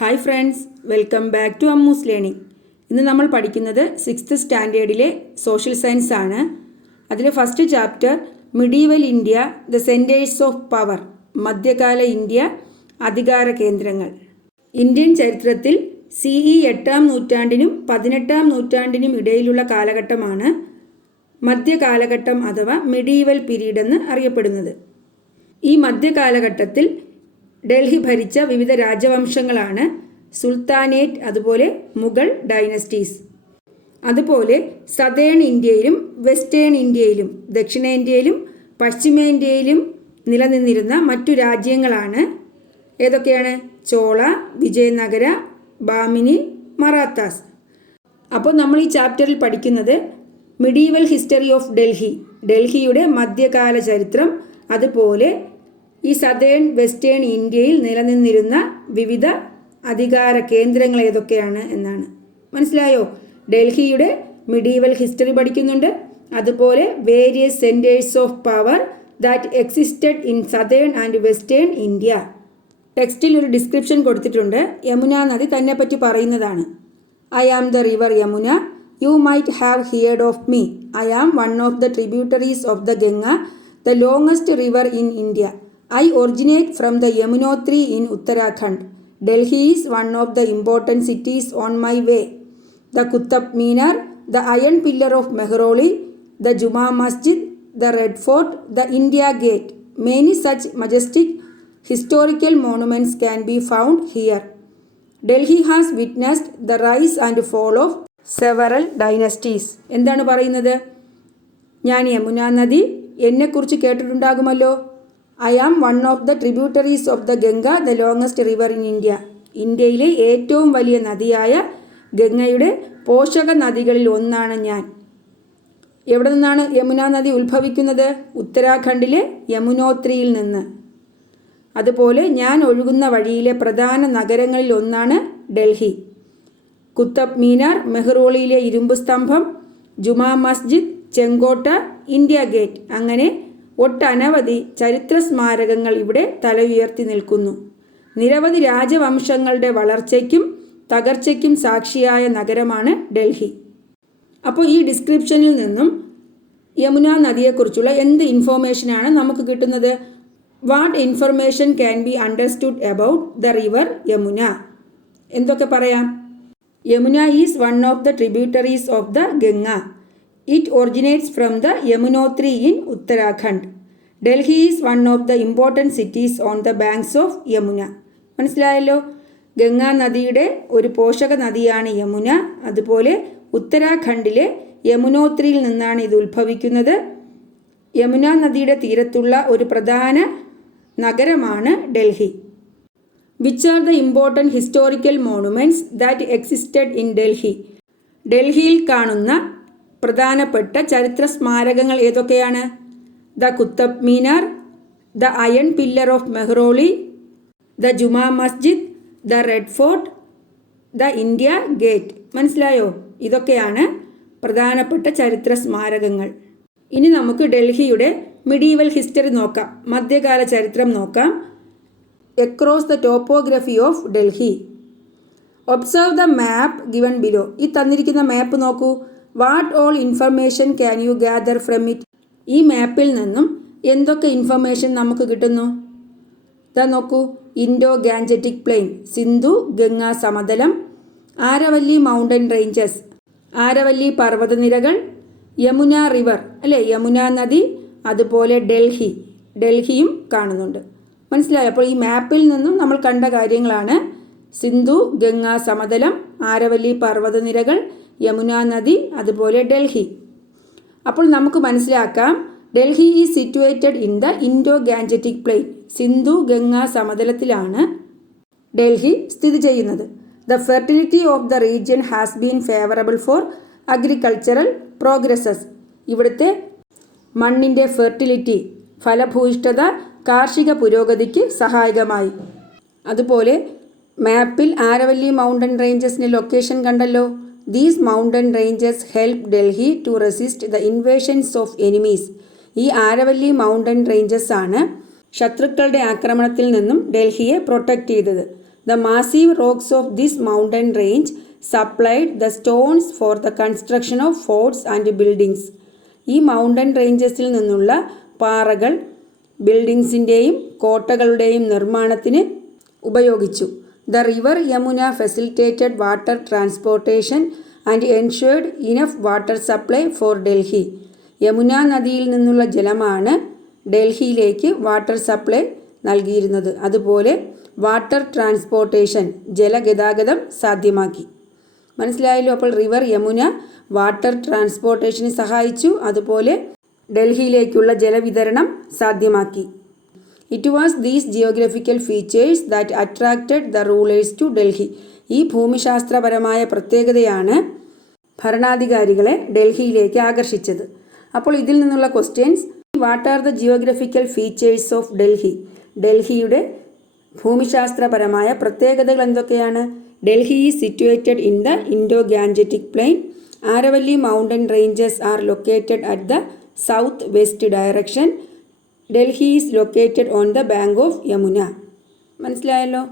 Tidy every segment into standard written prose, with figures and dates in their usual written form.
Hi friends, welcome back to Ammu's learning. ഇന്ന് നമ്മൾ പഠിക്കുന്നത് 6th സ്റ്റാൻഡേർഡിലെ സോഷ്യൽ സയൻസ് ആണ്. അതിലെ first chapter medieval India the centres of power, മധ്യകാല ഇന്ത്യ അധികാര കേന്ദ്രങ്ങൾ. ഇന്ത്യൻ ചരിത്രത്തിൽ CE 8ാം നൂറ്റാണ്ടിനും 18ാം നൂറ്റാണ്ടിനും ഇടയിലുള്ള കാലഘട്ടമാണ് മധ്യകാലഘട്ടം അഥവാ മിഡീവൽ പീരീഡ് എന്ന് അറിയപ്പെടുന്നത്. ഈ മധ്യകാലഘട്ടത്തിൽ ഡൽഹി ഭരിച്ച വിവിധ രാജവംശങ്ങളാണ് സുൽത്താനേറ്റ്, അതുപോലെ മുഗൾ ഡൈനസ്റ്റീസ്. അതുപോലെ സതേൺ ഇന്ത്യയിലും വെസ്റ്റേൺ ഇന്ത്യയിലും ദക്ഷിണേന്ത്യയിലും പശ്ചിമേന്ത്യയിലും നിലനിന്നിരുന്ന മറ്റു രാജ്യങ്ങളാണ് ഏതൊക്കെയാണ്? ചോള, വിജയനഗര, ബാമിനി, മറാത്താസ്. അപ്പോൾ നമ്മൾ ഈ ചാപ്റ്ററിൽ പഠിക്കുന്നത് മിഡീവൽ ഹിസ്റ്ററി ഓഫ് ഡൽഹി, ഡൽഹിയുടെ മധ്യകാല ചരിത്രം, അതുപോലെ ഈ സതേൺ വെസ്റ്റേൺ ഇന്ത്യയിൽ നിലനിന്നിരുന്ന വിവിധ അധികാര കേന്ദ്രങ്ങൾ ഏതൊക്കെയാണ് എന്നാണ്. മനസ്സിലായോ? ഡൽഹിയുടെ മിഡീവൽ ഹിസ്റ്ററി പഠിക്കുന്നുണ്ട്, അതുപോലെ various centres of power that existed in southern and western India. ടെക്സ്റ്റിൽ ഒരു ഡിസ്ക്രിപ്ഷൻ കൊടുത്തിട്ടുണ്ട്. യമുന നദി തന്നെ പറ്റി പറയുന്നതാണ്. I am the river Yamuna, you might have heard of me. I am one of the tributaries of the Ganga, the longest river in India. I originate from the Yamunotri in Uttarakhand. Delhi is one of the important cities on my way. The Qutub Minar, the Iron Pillar of Mehrauli, the Juma Masjid, the Red Fort, the India Gate. Many such majestic historical monuments can be found here. Delhi has witnessed the rise and fall of several dynasties. എന്താണ് പറയുന്നത്? ഞാൻ യമുന നദി എന്നെക്കുറിച്ച് കേട്ടിട്ടുണ്ടാകുമല്ലോ. I am one of the tributaries of the Ganga, the longest river in India. ഇന്ത്യയിലെ ഏറ്റവും വലിയ നദിയായ ഗംഗയുടെ പോഷക നദികളിൽ ഒന്നാണ് ഞാൻ. എവിടെ നിന്നാണ് യമുന നദി ഉത്ഭവിക്കുന്നത്? ഉത്തരാഖണ്ഡിലെ യമുനോത്രിയിൽ നിന്ന്. അതുപോലെ ഞാൻ ഒഴുകുന്ന വഴിയിലെ പ്രധാന നഗരങ്ങളിൽ ഒന്നാണ് ഡൽഹി. കുത്തബ് മീനാർ, മെഹ്റോളിയിലെ ഇരുമ്പ് സ്തംഭം, ജുമാ മസ്ജിദ്, ചെങ്കോട്ട, ഇന്ത്യ ഗേറ്റ്, അങ്ങനെ ഒട്ടനവധി ചരിത്ര സ്മാരകങ്ങൾ ഇവിടെ തല ഉയർത്തി നിൽക്കുന്നു. നിരവധി രാജവംശങ്ങളുടെ വളർച്ചയ്ക്കും തകർച്ചയ്ക്കും സാക്ഷിയായ നഗരമാണ് ഡൽഹി. അപ്പോൾ ഈ ഡിസ്ക്രിപ്ഷനിൽ നിന്നും യമുന നദിയെക്കുറിച്ചുള്ള എന്ത് ഇൻഫോർമേഷനാണ് നമുക്ക് കിട്ടുന്നത്? What information can be understood about the river Yamuna? എന്തൊക്കെ പറയാം? Yamuna is one of the tributaries of the Ganga. It originates from the Yamunotri in Uttarakhand. Delhi is one of the important cities on the banks of Yamuna. മനസ്സിലായല്ലോ? ഗംഗാ നദിയുടെ ഒരു പോഷക നദിയാണ് യമുന. അതുപോലെ ഉത്തരാഖണ്ഡിലെ യമുനോത്രിയിൽ നിന്നാണ് ഇത് ഉത്ഭവിക്കുന്നത്. യമുന നദിയുടെ തീരത്തുള്ള ഒരു പ്രധാന നഗരമാണ് Delhi. Which are the important historical monuments that existed in Delhi? ഡൽഹിയിൽ കാണുന്ന പ്രധാനപ്പെട്ട ചരിത്ര സ്മാരകങ്ങൾ ഏതൊക്കെയാണ്? The Qutub Minar, the iron pillar of Mehrauli, the Juma Masjid, the Red Fort, the India Gate. മനസ്സിലായോ? ഇതൊക്കെയാണ് പ്രധാനപ്പെട്ട ചരിത്ര സ്മാരകങ്ങൾ. ഇനി നമുക്ക് ഡൽഹിയുടെ മിഡീവൽ ഹിസ്റ്ററി നോക്കാം, മധ്യകാല ചരിത്രം നോക്കാം. Across the topography of Delhi. Observe the map given below. ഈ തന്നിരിക്കുന്ന മാപ്പ് നോക്കൂ. What all information can you gather from it? ഈ മാപ്പിൽ നിന്നും എന്തൊക്കെ ഇൻഫർമേഷൻ നമുക്ക് കിട്ടുന്നു? ഇതാ നോക്കൂ. Indo Gangetic plain, Sindhu Ganga സമതലം, ആരവല്ലി മൗണ്ടൻ റേഞ്ചസ്, ആരവല്ലി പർവ്വതനിരകൾ, യമുന റിവർ അല്ലേ, യമുന നദി, അതുപോലെ ഡൽഹിയും കാണുന്നുണ്ട്. മനസ്സിലായോ? അപ്പോൾ ഈ മാപ്പിൽ നിന്നും നമ്മൾ കണ്ട കാര്യങ്ങളാണ് സിന്ധു ഗംഗാ സമതലം, ആരവല്ലി പർവ്വതനിരകൾ, യമുന നദി, അതുപോലെ ഡൽഹി. അപ്പോൾ നമുക്ക് മനസ്സിലാക്കാം, Delhi is situated in the Indo Gangetic plain. Sindhu Ganga സമതലത്തിലാണ് ഡൽഹി സ്ഥിതി ചെയ്യുന്നത്. The fertility of the region has been favourable for agricultural progresses. ഇവിടുത്തെ മണ്ണിൻ്റെ ഫെർട്ടിലിറ്റി, ഫലഭൂയിഷ്ഠത കാർഷിക പുരോഗതിക്ക് സഹായകമായി. അതുപോലെ മാപ്പിൽ ആരവല്ലി മൗണ്ടൻ റേഞ്ചസിൻ്റെ ലൊക്കേഷൻ കണ്ടല്ലോ. These mountain ranges help Delhi to resist the invasions of enemies. ഈ ആരവല്ലി മൗണ്ടൻ റേഞ്ചസ് ആണ് ശത്രുക്കളുടെ ആക്രമണത്തിൽ നിന്നും ഡൽഹിയെ പ്രൊട്ടക്റ്റ് ചെയ്തത്. The massive rocks of this mountain range supplied the stones for the construction of forts and buildings. ഈ mountain റേഞ്ചസിൽ നിന്നുള്ള പാറകൾ ബിൽഡിങ്സിൻ്റെയും കോട്ടകളുടെയും നിർമ്മാണത്തിന് ഉപയോഗിച്ചു. The river Yamuna facilitated water transportation and ensured enough water supply for Delhi. Yamuna നദിയിൽ നിന്നുള്ള ജലമാണ് ഡൽഹിയിലേക്ക് water supply നൽകിയിരുന്നത്. അതുപോലെ വാട്ടർ ട്രാൻസ്പോർട്ടേഷൻ ജലഗതാഗതം സാധ്യമാക്കി. മനസ്സിലായല്ലോ? അപ്പോൾ റിവർ യമുന വാട്ടർ ട്രാൻസ്പോർട്ടേഷന് സഹായിച്ചു, അതുപോലെ ഡൽഹിയിലേക്കുള്ള ജലവിതരണം സാധ്യമാക്കി. It was these geographical features that attracted the rulers to Delhi. ഈ ഭൂമിശാസ്ത്രപരമായ പ്രത്യേകതയാണ് ഭരണാധികാരികളെ ഡൽഹിയിലേക്ക് ആകർഷിച്ചത്. അപ്പോൾ ഇതിൽ നിന്നുള്ള questions: what are the geographical features of Delhi? ഡൽഹിയുടെ ഭൂമിശാസ്ത്രപരമായ പ്രത്യേകതകൾ എന്തൊക്കെയാണ്? Delhi is situated in the Indo Gangetic plain. Aravalli mountain ranges are located at the south west direction. Delhi is located on the bank of Yamuna. മനസ്സിലായല്ലോ?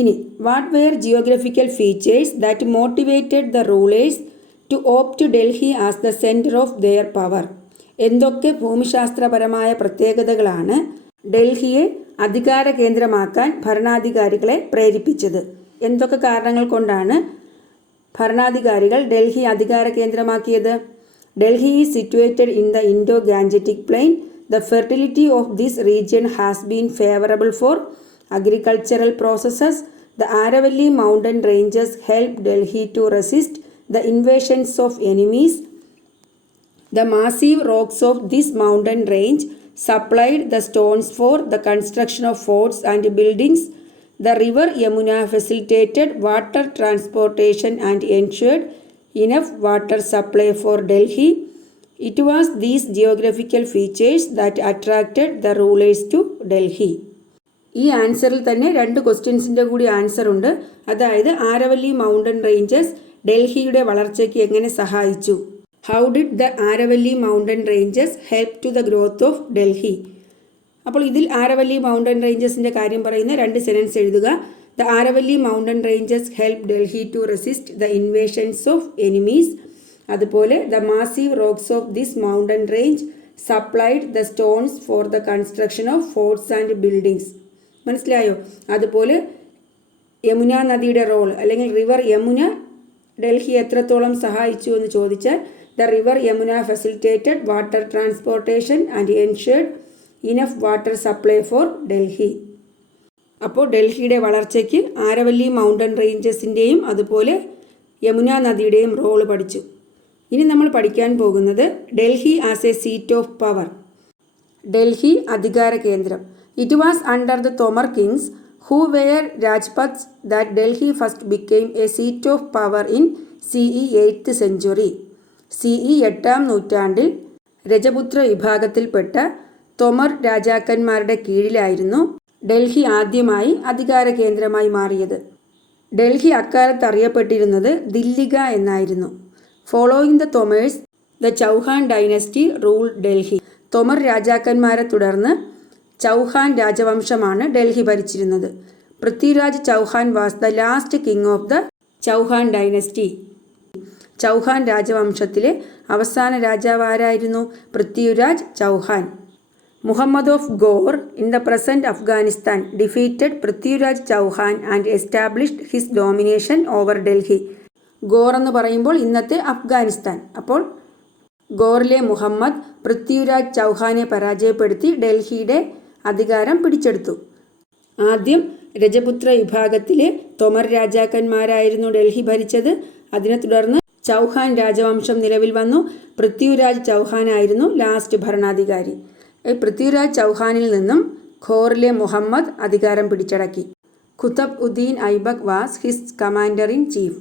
ഇനി what were geographical features that motivated the rulers to opt Delhi as the centre of their power? എന്തൊക്കെ ഭൂമിശാസ്ത്രപരമായ പ്രത്യേകതകളാണ് ഡൽഹിയെ അധികാര കേന്ദ്രമാക്കാൻ ഭരണാധികാരികളെ പ്രേരിപ്പിച്ചത്? എന്തൊക്കെ കാരണങ്ങൾ കൊണ്ടാണ് ഭരണാധികാരികൾ ഡൽഹി അധികാര കേന്ദ്രമാക്കിയത്? Delhi is situated in the Indo Gangetic plain. The fertility of this region has been favourable for agricultural processes. The Aravalli mountain ranges helped Delhi to resist the invasions of enemies. The massive rocks of this mountain range supplied the stones for the construction of forts and buildings. The river Yamuna facilitated water transportation and ensured enough water supply for Delhi. It was these geographical features that attracted the rulers to Delhi. ഈ ആൻസറിൽ തന്നെ 2 ക്വസ്റ്റ്യൻസിൻ്റെ കൂടി answer ഉണ്ട്. അതായത് Aravalli mountain ranges ഡൽഹിയുടെ വളർച്ചയ്ക്ക് എങ്ങനെ സഹായിച്ചു? How did the Aravalli mountain ranges help to the growth of Delhi? അപ്പോൾ ഇതിൽ ആരവല്ലി മൗണ്ടൻ റേഞ്ചസിൻ്റെ കാര്യം പറയുന്ന 2 സെൻറ്റൻസ് എഴുതുക. The Aravalli mountain ranges help Delhi to resist the invasions of enemies. അതുപോലെ the massive rocks of this mountain range supplied the stones for the construction of forts and buildings. മനസ്സിലായോ? അതുപോലെ യമുന നദിയുടെ role അല്ലെങ്കിൽ റിവർ യമുന ഡൽഹി എത്രത്തോളം സഹായിച്ചു എന്ന് ചോദിച്ചാൽ the river Yamuna facilitated water transportation and ensured enough water supply for Delhi. അപ്പോൾ ഡൽഹിയുടെ വളർച്ചയ്ക്ക് ആരവല്ലി മൗണ്ടൻ റേഞ്ചസിൻ്റെയും അതുപോലെ യമുന നദിയുടെയും റോള് പഠിച്ചു. ഇനി നമ്മൾ പഠിക്കാൻ പോകുന്നത് Delhi as A seat of power. Delhi അധികാര കേന്ദ്രം. It was under the Tomar kings, who were Rajputs, that Delhi first became a seat of power in CE 8th century. CE 8ാം നൂറ്റാണ്ടിൽ രജപുത്ര വിഭാഗത്തിൽപ്പെട്ട തൊമർ രാജാക്കന്മാരുടെ കീഴിലായിരുന്നു ഡൽഹി ആദ്യമായി അധികാര കേന്ദ്രമായി മാറിയത്. ഡൽഹി അക്കാലത്ത് അറിയപ്പെട്ടിരുന്നത് ദില്ലിക എന്നായിരുന്നു. Following the Tomars, the Chauhan dynasty ruled Delhi. Tomar രാജാക്കന്മാരെ തുടർന്ന് ചൗഹാൻ രാജവംശമാണ് ഡൽഹി ഭരിച്ചിരുന്നത്. Prithviraj Chauhan was the last king of the Chauhan dynasty. Chauhan രാജവംശത്തിലെ അവസാന രാജാവ് ആരായിരുന്നു? Prithviraj Chauhan. Muhammad of Ghor in the present Afghanistan defeated Prithviraj Chauhan and established his domination over Delhi. Ghor എന്ന് പറയുമ്പോൾ ഇന്നത്തെ അഫ്ഗാനിസ്ഥാൻ. അപ്പോൾ ഗോറിലെ മുഹമ്മദ് പൃഥ്വിരാജ് ചൗഹാനെ പരാജയപ്പെടുത്തി ഡൽഹിയുടെ അധികാരം പിടിച്ചെടുത്തു. ആദ്യം രജപുത്ര വിഭാഗത്തിലെ തൊമർ രാജാക്കന്മാരായിരുന്നു ഡൽഹി ഭരിച്ചത്. അതിനെ തുടർന്ന് ചൗഹാൻ രാജവംശം നിലവിൽ വന്നു. പൃഥ്വിരാജ് ചൗഹാനായിരുന്നു ലാസ്റ്റ് ഭരണാധികാരി. പൃഥ്വിരാജ് ചൗഹാനിൽ നിന്നും ഖോറിലെ മുഹമ്മദ് അധികാരം പിടിച്ചടക്കി. Qutb uddin Aibak was his commander in chief.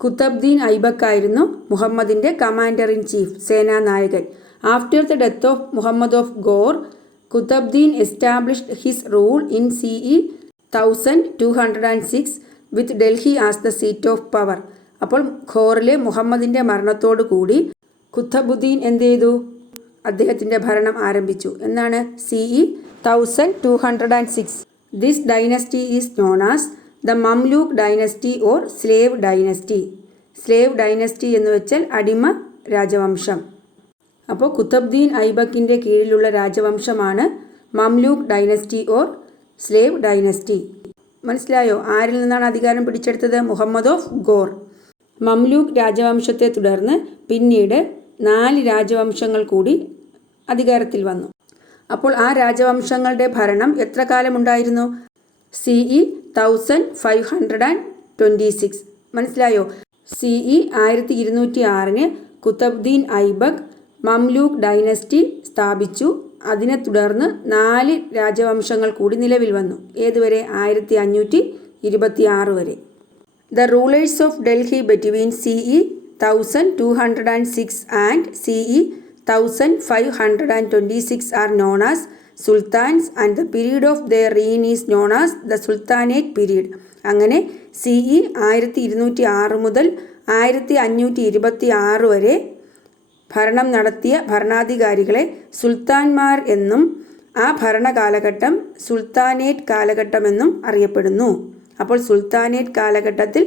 Qutbuddin Aibak ആയിരുന്നു മുഹമ്മദിൻ്റെ കമാൻഡർ ഇൻ ചീഫ്, സേനാനായകൻ. After the death of Muhammad of Ghor, Qutbuddin established his rule in CE 1206 with Delhi as the seat of power. അപ്പോൾ ഖോറിലെ മുഹമ്മദിൻ്റെ മരണത്തോടു കൂടി ഖുതബുദ്ദീൻ എന്ത് ചെയ്തു? അദ്ദേഹത്തിൻ്റെ ഭരണം ആരംഭിച്ചു. എന്നാണ് CE 1206. This dynasty is known as the Mamluk dynasty or slave dynasty. Slave dynasty എന്ന് വെച്ചാൽ അടിമ രാജവംശം. അപ്പോൾ കുത്തബ്ദീൻ ഐബക്കിൻ്റെ കീഴിലുള്ള രാജവംശമാണ് Mamluk dynasty or slave dynasty. മനസ്സിലായോ? ആരിൽ നിന്നാണ് അധികാരം പിടിച്ചെടുത്തത്? മുഹമ്മദ് ഓഫ് ഗോർ. മംലൂക്ക് രാജവംശത്തെ തുടർന്ന് പിന്നീട് 4 രാജവംശങ്ങൾ കൂടി അധികാരത്തിൽ വന്നു. അപ്പോൾ ആ രാജവംശങ്ങളുടെ ഭരണം എത്ര കാലമുണ്ടായിരുന്നു? CE 1526. മനസ്സിലായോ? CE 1206 കുത്തബ്ദീൻ ഐബക്ക് മംലൂക്ക് ഡൈനസ്റ്റി സ്ഥാപിച്ചു. അതിനെ തുടർന്ന് 4 രാജവംശങ്ങൾ കൂടി നിലവിൽ വന്നു. ഏതുവരെ? 1526 വരെ. The rulers of Delhi between CE 1206 and CE 1526 are known as sultans and the period of their reign is known as the sultanate period. അങ്ങനെ CE 1206 മുതൽ 1526 വരെ ഭരണം നടത്തിയ ഭരണാധികാരികളെ സുൽത്താൻമാർ എന്നും ആ ഭരണകാലഘട്ടം സുൽത്താനേറ്റ് കാലഘട്ടമെന്നും അറിയപ്പെടുന്നു. അപ്പോൾ സുൽത്താനേറ്റ് കാലഘട്ടത്തിൽ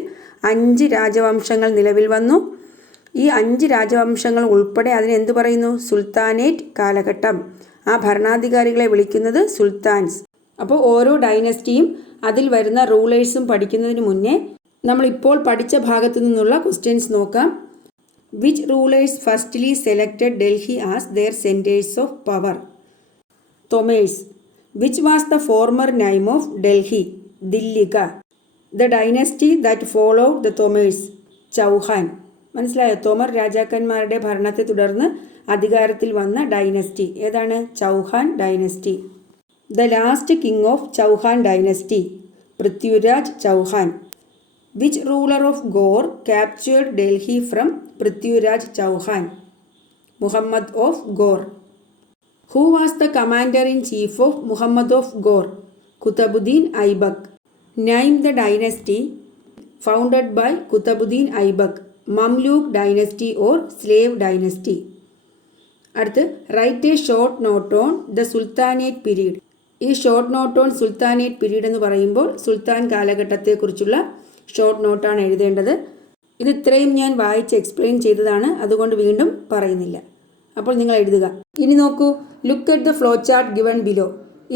5 രാജവംശങ്ങൾ നിലവിൽ വന്നു. ഈ 5 രാജവംശങ്ങൾ ഉൾപ്പെടെ അതിനെന്ത് പറയുന്നു? സുൽത്താനേറ്റ് കാലഘട്ടം. ആ ഭരണാധികാരികളെ വിളിക്കുന്നത് സുൽത്താൻസ്. അപ്പോൾ ഓരോ ഡൈനസ്റ്റിയും അതിൽ വരുന്ന റൂളേഴ്സും പഠിക്കുന്നതിന് മുന്നേ നമ്മളിപ്പോൾ പഠിച്ച ഭാഗത്തു നിന്നുള്ള ക്വസ്റ്റ്യൻസ് നോക്കാം. Which rulers firstly selected Delhi as their centers of power? Tomers. Which was the former name of Delhi? Dillika. The dynasty that followed the Tomers. Chauhan. മനസ്സിലായോ? തോമർ രാജാക്കന്മാരുടെ ഭരണത്തെ തുടർന്ന് അധികാരത്തിൽ വന്ന ഡൈനസ്റ്റി ഏതാണ്? Chauhan dynasty. The last king of Chauhan dynasty Prithviraj Chauhan. Which ruler of Gaur captured Delhi from Prithviraj Chauhan? Muhammad of Gaur. Who was the commander-in-chief of Muhammad of Gaur? Qutbuddin Aibak. Name the dynasty founded by Qutbuddin Aibak. Mamluk dynasty or slave dynasty. അടുത്ത് write a short note on the sultanate period. ഈ short note on sultanate period എന്ന് പറയുമ്പോൾ സുൽത്താൻ കാലഘട്ടത്തെക്കുറിച്ചുള്ള short നോട്ടാണ് എഴുതേണ്ടത്. ഇത് ഇത്രയും ഞാൻ വായിച്ച് explain ചെയ്തതാണ്, അതുകൊണ്ട് വീണ്ടും പറയുന്നില്ല. അപ്പോൾ നിങ്ങൾ എഴുതുക. ഇനി നോക്കൂ, look at the flow chart given below.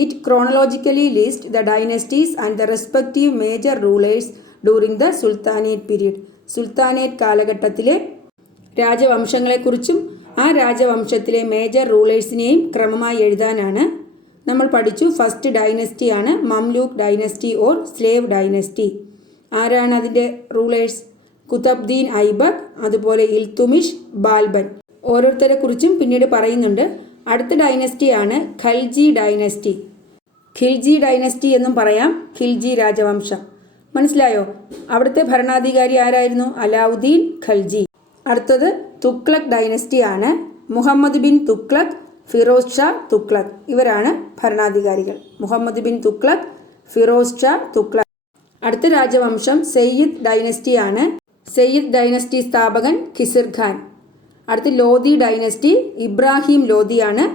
It chronologically list the dynasties and the respective major rulers during the sultanate period. Sultanate കാലഘട്ടത്തിലെ രാജവംശങ്ങളെക്കുറിച്ചും ആ രാജവംശത്തിലെ മേജർ റൂളേഴ്സിനെയും ക്രമമായി എഴുതാനാണ്. നമ്മൾ പഠിച്ചു ഫസ്റ്റ് ഡൈനസ്റ്റിയാണ് Mamluk dynasty or slave dynasty. ആരാണ് അതിൻ്റെ റൂളേഴ്സ്? കുത്തബ്ദീൻ ഐബക്, അതുപോലെ ഇൽതുമിഷ്, ബാൽബൻ. ഓരോരുത്തരെ കുറിച്ചും പിന്നീട് പറയുന്നുണ്ട്. അടുത്ത ഡൈനസ്റ്റിയാണ് ഖൽജി ഡൈനസ്റ്റി. ഖിൽജി ഡൈനസ്റ്റി എന്നും പറയാം, ഖിൽജി രാജവംശം. മനസ്സിലായോ? അവിടുത്തെ ഭരണാധികാരി ആരായിരുന്നു? അലാവുദ്ദീൻ ഖൽജി. അടുത്തത് തുഗ്ലക് ഡൈനസ്റ്റിയാണ്. മുഹമ്മദ് ബിൻ തുഗ്ലക്, ഫിറോസ് ഷാ തുഗ്ലക്, ഇവരാണ് ഭരണാധികാരികൾ. മുഹമ്മദ് ബിൻ തുഗ്ലക്, ഫിറോസ് ഷാ തുഗ്ലക്. അടുത്ത രാജവംശം സെയ്യിദ് ഡൈനസ്റ്റിയാണ്. സെയ്യിദ് ഡൈനസ്റ്റി സ്ഥാപകൻ ഖിസിർ ഖാൻ. അടുത്ത ലോധി ഡൈനസ്റ്റി, ഇബ്രാഹിം ലോധിയാണ്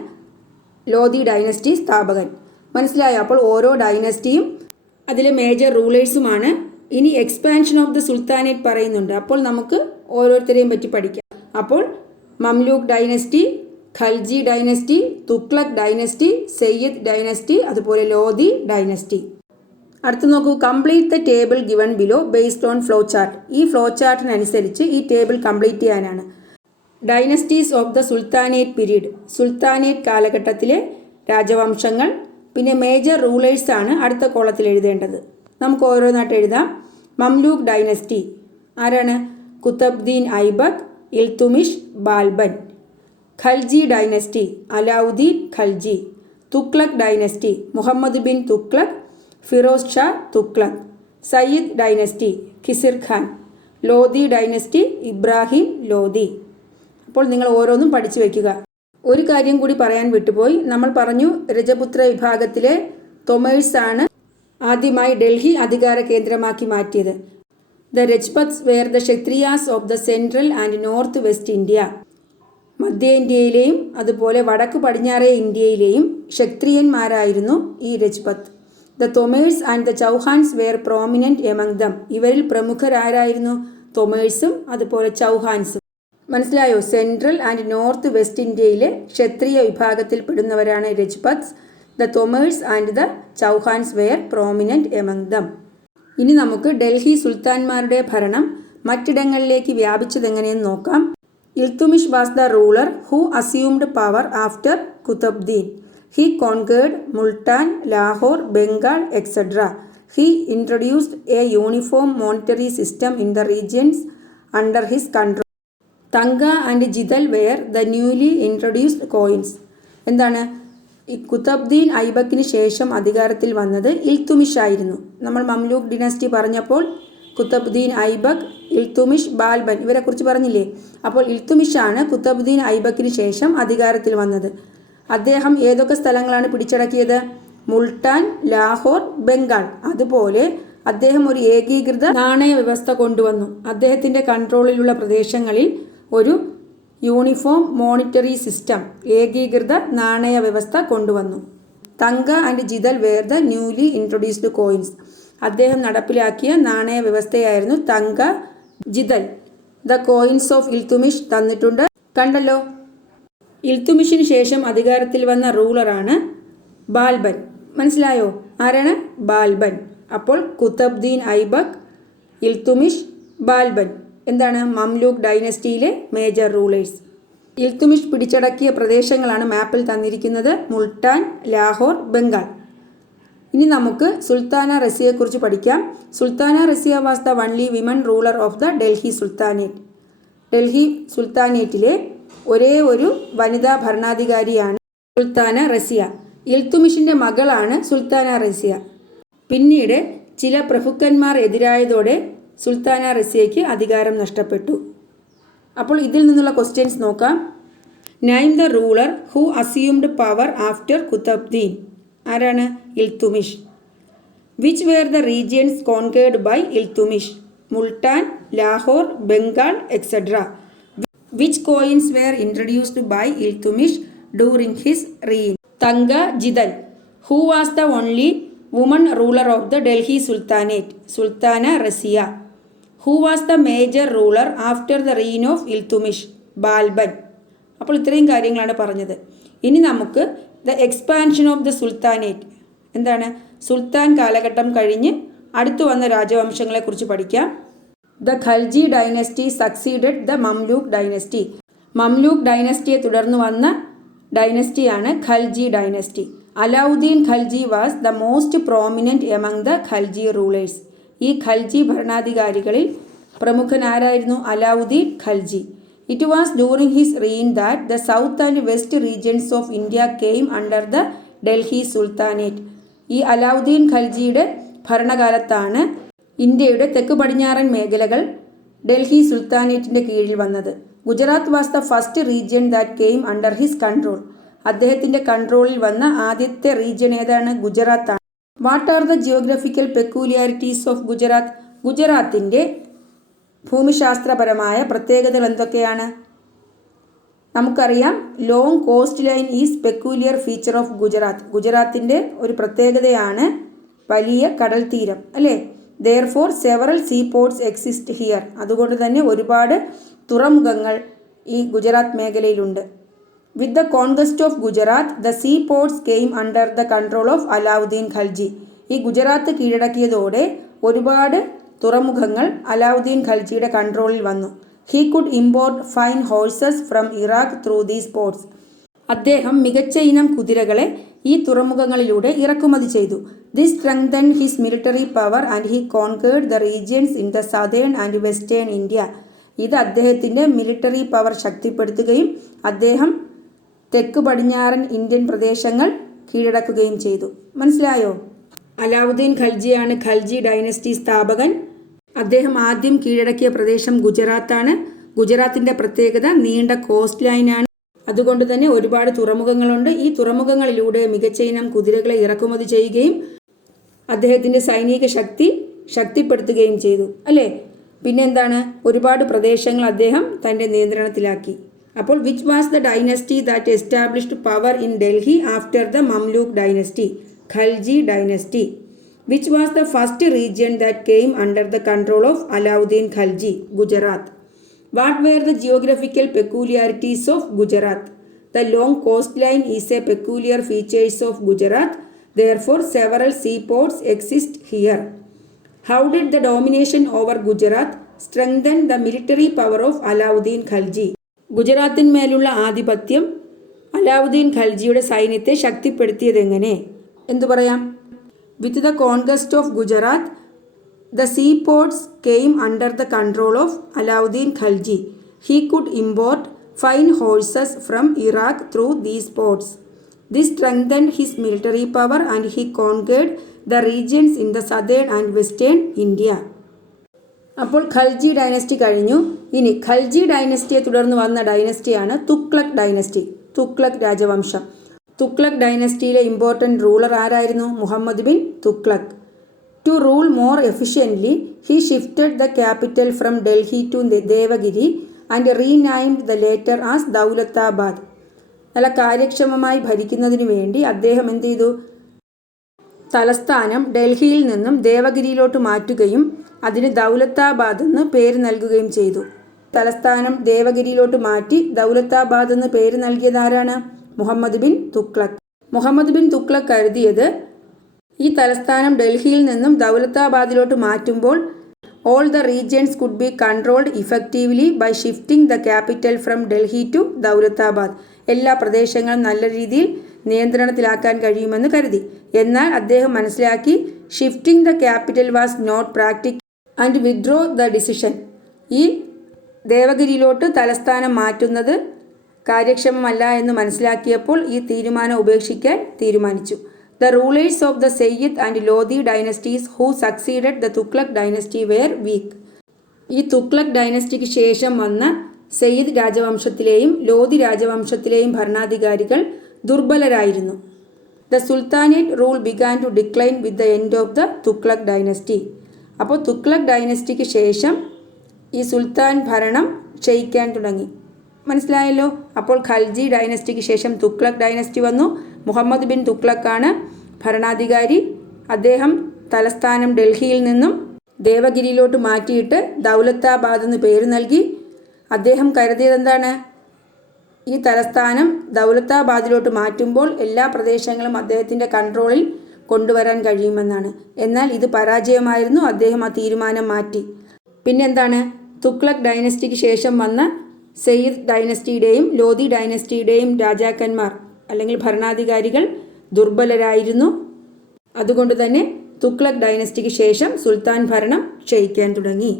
ലോധി ഡൈനസ്റ്റി സ്ഥാപകൻ. മനസ്സിലായോ? അപ്പോൾ ഓരോ ഡൈനസ്റ്റിയും അതിലെ മേജർ റൂളേഴ്സുമാണ്. ഇനി എക്സ്പാൻഷൻ ഓഫ് ദ സുൽത്താനേറ്റ് പറയുന്നുണ്ട്. അപ്പോൾ നമുക്ക് ഓരോരുത്തരെയും പറ്റി പഠിക്കാം. അപ്പോൾ Mamluk dynasty, Khalji dynasty, Tughlaq dynasty, Sayyid dynasty, അതുപോലെ ലോധി ഡൈനസ്റ്റി. അടുത്ത് നോക്കൂ, complete the table given below based on flow chart. ഈ ഫ്ലോ ചാർട്ടിനനുസരിച്ച് ഈ ടേബിൾ കംപ്ലീറ്റ് ചെയ്യാനാണ്. Dynasties of the sultanate period, sultanate കാലഘട്ടത്തിലെ രാജവംശങ്ങൾ. പിന്നെ മേജർ റൂളേഴ്സാണ് അടുത്ത കോളത്തിൽ എഴുതേണ്ടത്. നമുക്ക് ഓരോന്നായിട്ട് എഴുതാം. മംലൂക്ക് ഡൈനസ്റ്റി ആരാണ്? Qutbuddin Aibak, Iltutmish, Balban. Khalji dynasty Alauddin Khalji. Tughlaq dynasty Muhammad bin Tughlaq, Firoz Shah Tughlaq. Sayyid dynasty Khizr Khan. Lodi dynasty Ibrahim Lodi. അപ്പോൾ നിങ്ങൾ ഓരോന്നും പഠിച്ചു വയ്ക്കുക. ഒരു കാര്യം കൂടി പറയാൻ വിട്ടുപോയി. നമ്മൾ പറഞ്ഞു രജപുത്ര വിഭാഗത്തിലെ തൊമേഴ്സാണ് ആദ്യമായി ഡൽഹി അധികാര കേന്ദ്രമാക്കി മാറ്റിയത്. The Rajputs were the Kshatriyas of the central and north west India. മധ്യ ഇന്ത്യയിലെയും അതുപോലെ വടക്ക് പടിഞ്ഞാറേ ഇന്ത്യയിലെയും ക്ഷത്രിയന്മാരായിരുന്നു ഈ Rajput. The Tomars and the Chauhans were prominent among them. ഇവരിൽ പ്രമുഖരാരായിരുന്നു? തൊമേഴ്സും അതുപോലെ ചൗഹാൻസും. മനസ്സിലായോ? സെൻട്രൽ ആൻഡ് നോർത്ത് വെസ്റ്റ് ഇന്ത്യയിലെ ക്ഷത്രിയ വിഭാഗത്തിൽപ്പെടുന്നവരാണ് Rajputs. The Tomars and the Chauhans were prominent among them. ഇനി നമുക്ക് ഡൽഹി സുൽത്താൻമാരുടെ ഭരണം മറ്റിടങ്ങളിലേക്ക് വ്യാപിച്ചതെങ്ങനെയെന്ന് നോക്കാം. Iltutmish was the ruler who assumed power after Qutbuddin. He conquered Multan, Lahore, Bengal, etc. He introduced a uniform monetary system in the regions under his control. Tanga and Jidal were the newly introduced coins. എന്താണ്? ഈ കുത്തബ്ദീൻ ഐബക്കിന് ശേഷം അധികാരത്തിൽ വന്നത് ഇൽത്തുമിഷ് ആയിരുന്നു. നമ്മൾ മംലൂക്ക് ഡിനാസ്റ്റി പറഞ്ഞപ്പോൾ കുത്തബ്ദീൻ ഐബക്ക്, ഇൽത്തുമിഷ്, ബാൽബൻ ഇവരെക്കുറിച്ച് പറഞ്ഞില്ലേ? അപ്പോൾ ഇൽത്തുമിഷാണ് കുത്തബ്ദീൻ ഐബക്കിന് ശേഷം അധികാരത്തിൽ വന്നത്. അദ്ദേഹം ഏതൊക്കെ സ്ഥലങ്ങളാണ് പിടിച്ചടക്കിയത്? മുൾട്ടാൻ, ലാഹോർ, ബംഗാൾ. അതുപോലെ അദ്ദേഹം ഒരു ഏകീകൃത നാണയ വ്യവസ്ഥ കൊണ്ടുവന്നു. അദ്ദേഹത്തിൻ്റെ കൺട്രോളിലുള്ള പ്രദേശങ്ങളിൽ ഒരു യൂണിഫോം മോണിറ്ററി സിസ്റ്റം, ഏകീകൃത നാണയ വ്യവസ്ഥ കൊണ്ടുവന്നു. Tanka and jital were the newly introduced coins. അദ്ദേഹം നടപ്പിലാക്കിയ നാണയ വ്യവസ്ഥയായിരുന്നു tanka, jital. The coins of Iltutmish തന്നിട്ടുണ്ട്, കണ്ടല്ലോ. ഇൽത്തുമിഷിന് ശേഷം അധികാരത്തിൽ വന്ന റൂളറാണ് ബാൽബൻ. മനസ്സിലായോ? ആരാണ്? ബാൽബൻ. അപ്പോൾ കുത്തബ്ദീൻ ഐബക്ക്, ഇൽത്തുമിഷ്, ബാൽബൻ എന്താണ്? മംലൂക്ക് ഡൈനസ്റ്റിയിലെ മേജർ റൂളേഴ്സ്. ഇൽത്തുമിഷ് പിടിച്ചടക്കിയ പ്രദേശങ്ങളാണ് മാപ്പിൽ തന്നിരിക്കുന്നത്. മുൾട്ടാൻ, ലാഹോർ, ബംഗാൾ. ഇനി നമുക്ക് സുൽത്താന റസിയയെക്കുറിച്ച് പഠിക്കാം. Sultana Razia was the only women ruler of the Delhi sultanate. Delhi സുൽത്താനേറ്റിലെ ഒരേ ഒരു വനിതാ ഭരണാധികാരിയാണ് സുൽത്താന റസിയ. ഇൽത്തുമിഷിൻ്റെ മകളാണ് സുൽത്താന റസിയ. പിന്നീട് ചില പ്രഭുക്കന്മാർ എതിരായതോടെ സുൽത്താന റസിയയ്ക്ക് അധികാരം നഷ്ടപ്പെട്ടു. അപ്പോൾ ഇതിൽ നിന്നുള്ള ക്വസ്റ്റ്യൻസ് നോക്കാം. Name the ruler who assumed power after Qutbuddin. ആരാണ്? Iltutmish. Which were the regions conquered by Iltutmish? Multan, Lahore, Bengal, etcetera. Which coins were introduced by Iltutmish during his reign? Tanga, Jidal. Who was the only woman ruler of the Delhi Sultanate? Sultana Razia. Who was the major ruler after the reign of Iltutmish? Balban. അപ്പോൾ ഇത്രയും കാര്യങ്ങളാണ് പറഞ്ഞത്. ഇനി നമുക്ക് the expansion of the sultanate, എന്താണ്? സുൽത്താൻ കാലഘട്ടം കഴിഞ്ഞ് അടുത്തു വന്ന രാജവംശങ്ങളെക്കുറിച്ച് പഠിക്കാം. The Khalji dynasty succeeded the Mamluk dynasty. Mamluk ഡൈനസ്റ്റിയെ തുടർന്ന് വന്ന ഡൈനസ്റ്റിയാണ് Khalji dynasty. Alauddin Khalji was the most prominent among the Khalji rulers. ഈ ഖൽജി ഭരണാധികാരികളിൽ പ്രമുഖനാരായിരുന്നു? Alauddin Khalji. It was during his reign that the south and west regions of India came under the Delhi sultanate. ഈ അലാവുദ്ദീൻ ഖൽജിയുടെ ഭരണകാലത്താണ് ഇന്ത്യയുടെ തെക്ക് പടിഞ്ഞാറൻ മേഖലകൾ ഡൽഹി സുൽത്താനേറ്റിൻ്റെ കീഴിൽ വന്നത്. Gujarat was the first region that came under his control. അദ്ദേഹത്തിൻ്റെ കൺട്രോളിൽ വന്ന ആദ്യത്തെ റീജിയൻ ഏതാണ്? ഗുജറാത്താണ്. What are the geographical peculiarities of Gujarat? ഗുജറാത്തിൻ്റെ ഭൂമിശാസ്ത്രപരമായ പ്രത്യേകതകൾ എന്തൊക്കെയാണ്? നമുക്കറിയാം, long coast line is peculiar feature of Gujarat. ഗുജറാത്തിൻ്റെ ഒരു പ്രത്യേകതയാണ് വലിയ കടൽ തീരം, അല്ലേ? Therefore, several seaports exist here. അതുകൊണ്ട് തന്നെ ഒരുപാട് തുറമുഖങ്ങൾ ഈ ഗുജറാത്ത് മേഖലയിലുണ്ട്. With the conquest of Gujarat, the seaports came under the control of Alauddin Khalji. ഈ ഗുജറാത്ത് കീഴടക്കിയതോടെ ഒരുപാട് തുറമുഖങ്ങൾ അലാവുദ്ദീൻ ഖൽജിയുടെ കൺട്രോളിൽ വന്നു. He could import fine horses from Iraq through these ports. അദ്ദേഹം മികച്ച ഇനം കുതിരകളെ ഈ തുറമുഖങ്ങളിലൂടെ ഇറക്കുമതി ചെയ്തു. This strengthened his military power and he conquered the regions in the southern and western India. ഇത് അദ്ദേഹത്തിൻ്റെ മിലിറ്ററി പവർ ശക്തിപ്പെടുത്തുകയും അദ്ദേഹം തെക്ക് പടിഞ്ഞാറൻ ഇന്ത്യൻ പ്രദേശങ്ങൾ കീഴടക്കുകയും ചെയ്തു. മനസ്സിലായോ? അലാവുദ്ദീൻ ഖൽജിയാണ് ഖൽജി ഡൈനസ്റ്റി സ്ഥാപകൻ. അദ്ദേഹം ആദ്യം കീഴടക്കിയ പ്രദേശം ഗുജറാത്താണ്. ഗുജറാത്തിൻ്റെ പ്രത്യേകത നീണ്ട കോസ്റ്റ് ലൈനാണ്. അതുകൊണ്ട് തന്നെ ഒരുപാട് തുറമുഖങ്ങളുണ്ട്. ഈ തുറമുഖങ്ങളിലൂടെ മികച്ച ഇനം കുതിരകളെ ഇറക്കുമതി ചെയ്യുകയും അദ്ദേഹത്തിൻ്റെ സൈനിക ശക്തി ശക്തിപ്പെടുത്തുകയും ചെയ്തു, അല്ലേ? പിന്നെന്താണ്? ഒരുപാട് പ്രദേശങ്ങൾ അദ്ദേഹം തൻ്റെ നിയന്ത്രണത്തിലാക്കി. അപ്പോൾ which was the dynasty that established power in Delhi after the Mamluk dynasty? Khalji dynasty. Which was the first region that came under the control of Alauddin Khalji? Gujarat. What were the geographical peculiarities of Gujarat? The long coastline is a peculiar feature of Gujarat. Therefore, several seaports exist here. How did the domination over Gujarat strengthen the military power of Alauddin Khalji? ഗുജറാത്തിന്മേലുള്ള ആധിപത്യം അലാവുദ്ദീൻ ഖൽജിയുടെ സൈന്യത്തെ ശക്തിപ്പെടുത്തിയതെങ്ങനെ? എന്തു പറയാം? വിത്ത് the conquest of Gujarat, the seaports came under the control of Alauddin Khalji. He could import fine horses from Iraq through these ports. This strengthened his military power and he conquered the regions in the southern and western India. അപ്പോൾ Khalji dynasty കഴിഞ്ഞു. ഇനി ഖൽജി ഡൈനസ്റ്റിയെ തുടർന്ന് വന്ന ഡൈനസ്റ്റിയാണ് Tughlaq dynasty, Tughlaq രാജവംശം. Tughlaq ഡൈനസ്റ്റിയിലെ important ruler ആരായിരുന്നു? Muhammad bin Tughlaq. To rule more efficiently, he shifted the capital from Delhi to Devagiri and renamed the later as Daulatabad. നല്ല കാര്യക്ഷമമായി ഭരിക്കുന്നതിന് വേണ്ടി അദ്ദേഹം എന്ത് ചെയ്തു? തലസ്ഥാനം ഡൽഹിയിൽ നിന്നും ദേവഗിരിയിലോട്ട് മാറ്റുകയും അതിന് ദൗലത്താബാദ് എന്ന് പേര് നൽകുകയും ചെയ്തു. തലസ്ഥാനം ദേവഗിരിയിലോട്ട് മാറ്റി ദൗലത്താബാദ് എന്ന് പേര് നൽകിയത് ആരാണ്? മുഹമ്മദ് ബിൻ തുഗ്ലക്. മുഹമ്മദ് ബിൻ തുഗ്ലക് കരുതിയത് ഈ തലസ്ഥാനം ഡൽഹിയിൽ നിന്നും ദൗലത്താബാദിലോട്ട് മാറ്റുമ്പോൾ all the regions could be controlled effectively by shifting the capital from Delhi to Daulatabad. എല്ലാ പ്രദേശങ്ങളും നല്ല രീതിയിൽ നിയന്ത്രണത്തിലാക്കാൻ കഴിയുമെന്ന് കരുതി. എന്നാൽ അദ്ദേഹം മനസ്സിലാക്കി shifting the capital was not practical and withdrew the decision. ഈ ദേവഗിരിയിലോട്ട് തലസ്ഥാനം മാറ്റുന്നത് കാര്യക്ഷമമല്ല എന്ന് മനസ്സിലാക്കിയപ്പോൾ ഈ തീരുമാനം ഉപേക്ഷിക്കാൻ തീരുമാനിച്ചു. The rulers of the Sayyid and Lodi dynasties who succeeded the Tughlaq dynasty were weak. ഈ തുഗ്ലക് ഡൈനസ്റ്റിക്ക് ശേഷം വന്ന സയ്യിദ് രാജവംശത്തിലെയും ലോധി രാജവംശത്തിലെയും ഭരണാധികാരികൾ ദുർബലരായിരുന്നു. The Sultanate rule began to decline with the end of the Tughlaq dynasty. അപ്പോൾ തുഗ്ലക് ഡൈനസ്റ്റിക്ക് ശേഷം ഈ സുൽത്താൻ ഭരണം ക്ഷയിക്കാൻ തുടങ്ങി. മനസ്സിലായല്ലോ? അപ്പോൾ ഖൽജി ഡൈനസ്റ്റിക്ക് ശേഷം തുഗ്ലക് ഡൈനസ്റ്റി വന്നു. മുഹമ്മദ് ബിൻ തുഗ്ലക്കാണ് ഭരണാധികാരി. അദ്ദേഹം തലസ്ഥാനം ഡൽഹിയിൽ നിന്നും ദേവഗിരിയിലോട്ട് മാറ്റിയിട്ട് ദൗലത്താബാദ് എന്ന് പേര് നൽകി. അദ്ദേഹം കരുതിയത് എന്താണ്? ഈ തലസ്ഥാനം ദൗലത്താബാദിലോട്ട് മാറ്റുമ്പോൾ എല്ലാ പ്രദേശങ്ങളും അദ്ദേഹത്തിൻ്റെ കൺട്രോളിൽ കൊണ്ടുവരാൻ കഴിയുമെന്നാണ്. എന്നാൽ ഇത് പരാജയമായിരുന്നു. അദ്ദേഹം ആ തീരുമാനം മാറ്റി. പിന്നെന്താണ്? തുഗ്ലക് ഡൈനസ്റ്റിക്ക് ശേഷം വന്ന സയ്യിദ് ഡൈനസ്റ്റിയുടെയും ലോധി ഡൈനസ്റ്റിയുടെയും രാജാക്കന്മാർ അല്ലെങ്കിൽ ഭരണാധികാരികൾ ദുർബലരായിരുന്നു. അതുകൊണ്ട് തന്നെ തുഗ്ലക് ഡൈനസ്റ്റിക്ക് ശേഷം സുൽത്താൻ ഭരണം ക്ഷയിക്കാൻ തുടങ്ങി.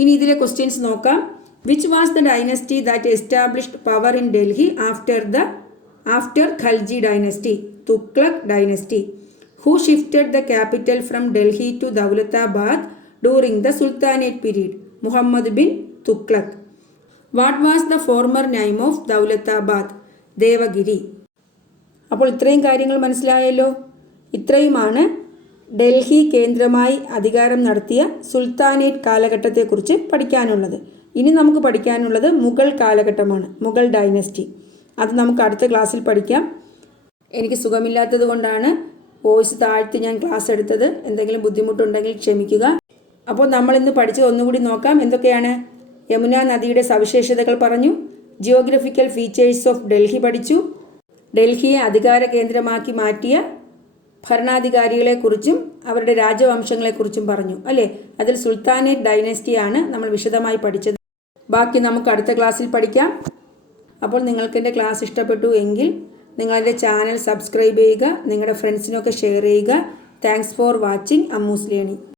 ഇനി ഇതിലെ ക്വസ്റ്റ്യൻസ് നോക്കാം. Which was the dynasty that established power in Delhi after Khalji dynasty? Tughlaq dynasty. Who shifted the capital from Delhi to Daulatabad during the sultanate period? Muhammad bin Tughlaq. What was the former name of Daulatabad? Devagiri. അപ്പോൾ ഇത്രയും കാര്യങ്ങൾ മനസ്സിലായല്ലോ. ഇത്രയുമാണ് ഡൽഹി കേന്ദ്രമായി അധികാരം നടത്തിയ സുൽത്താനേറ്റ് കാലഘട്ടത്തെക്കുറിച്ച് പഠിക്കാനുള്ളത്. ഇനി നമുക്ക് പഠിക്കാനുള്ളത് മുഗൾ കാലഘട്ടമാണ്, മുഗൾ ഡൈനസ്റ്റി. അത് നമുക്ക് അടുത്ത ക്ലാസ്സിൽ പഠിക്കാം. എനിക്ക് സുഖമില്ലാത്തത് കൊണ്ടാണ് വോയിസ് താഴ്ത്തി ഞാൻ ക്ലാസ് എടുത്തത്. എന്തെങ്കിലും ബുദ്ധിമുട്ടുണ്ടെങ്കിൽ ക്ഷമിക്കുക. അപ്പോൾ നമ്മളിന്ന് പഠിച്ചത് ഒന്നുകൂടി നോക്കാം. എന്തൊക്കെയാണ്? യമുന നദിയുടെ സവിശേഷതകൾ പറഞ്ഞു. ജിയോഗ്രഫിക്കൽ ഫീച്ചേഴ്സ് ഓഫ് ഡൽഹി പഠിച്ചു. ഡൽഹിയെ അധികാര കേന്ദ്രമാക്കി മാറ്റിയ ഭരണാധികാരികളെക്കുറിച്ചും അവരുടെ രാജവംശങ്ങളെക്കുറിച്ചും പറഞ്ഞു അല്ലേ? അതിൽ സുൽത്താനേറ്റ് ഡൈനസ്റ്റിയാണ് നമ്മൾ വിശദമായി പഠിച്ചത്. ബാക്കി നമുക്ക് അടുത്ത ക്ലാസ്സിൽ പഠിക്കാം. അപ്പോൾ നിങ്ങൾക്ക് എൻ്റെ ക്ലാസ് ഇഷ്ടപ്പെട്ടു എങ്കിൽ നിങ്ങളുടെ ചാനൽ സബ്സ്ക്രൈബ് ചെയ്യുക, നിങ്ങളുടെ ഫ്രണ്ട്സിനൊക്കെ ഷെയർ ചെയ്യുക. Thanks for watching Ammu's learning.